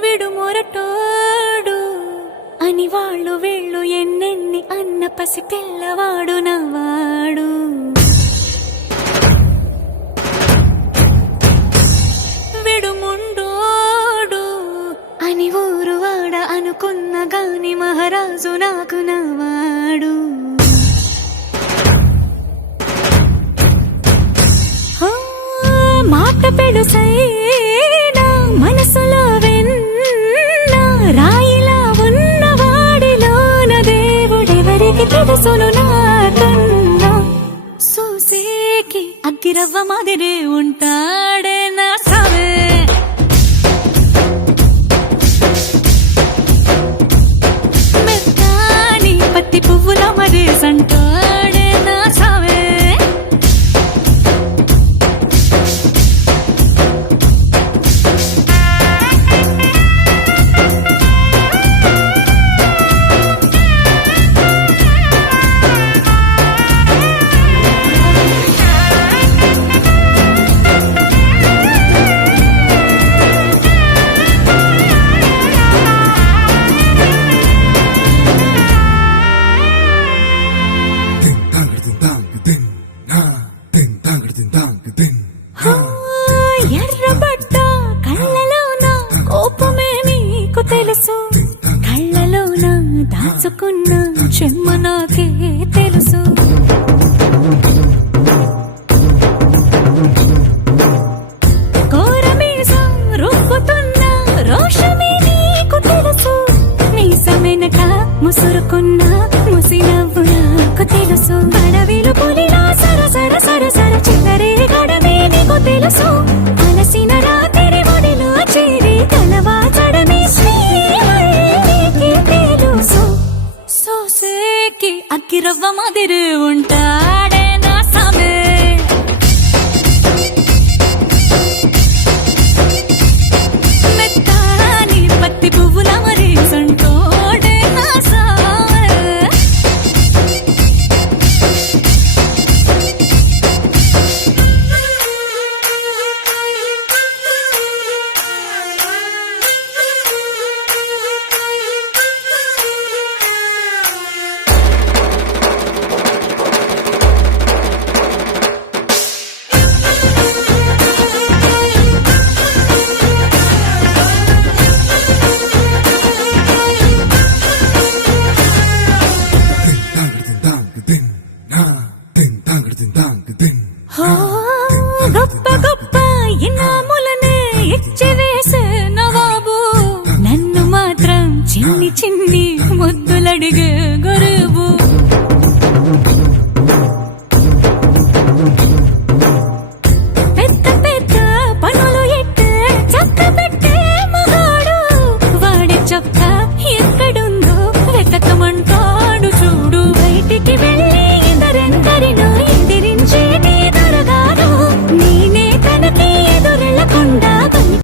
విడు మొరటోడు అని వాళ్ళు వీళ్ళు ఎన్నెన్ని అన్న పసి పిల్లవాడు నవాడు. విడు ముండోడు అని ఊరు వాడ అనుకున్న గాని మహారాజు నాకు నవాడు. మాట పెడుసైనా మనసులో వెన్న రాయిలా ఉన్నవాడిలోన దేవుడెవరికి తెలుసును నాకన్నా. సూసేకి అగ్గిరవ్వ మాదిరే ఉంటాడే నా సావే. మెత్తాని పత్తి పువ్వుల మరేసంటాడే నా సావే. ఎర్రబడ్డ కళ్ళలోన కోపమే నీకు తెలుసు, కళ్ళలోన దాచుకున్న చెమ్మ నాకే తెలుసు. కోరమీసం రుబ్బుతున్న రోషమే నీకు తెలుసు, మీసమెనక ముసురుకున్న ముసినవ్వు నాకు తెలుసు. అడవిలు పులిలా సరసర సరసర చిల్లరే గడమే నీకు తెలుసు. అలసిన రాత్రి ఒడిలో చేరి కలవాచడమే శ్రీకి తెలుసు. సోసేకి అగ్గిరవ్వ మాదిరి ఉంటాడే నా సామే. మెత్తాని పత్తి పువ్వుల మరేసంటోడే నా సామే. గొప్ప గొప్ప ఇనాములనే ఇచ్చి వేసే నవాబు, నన్ను మాత్రం చిన్ని చిన్ని ముద్దులడిగే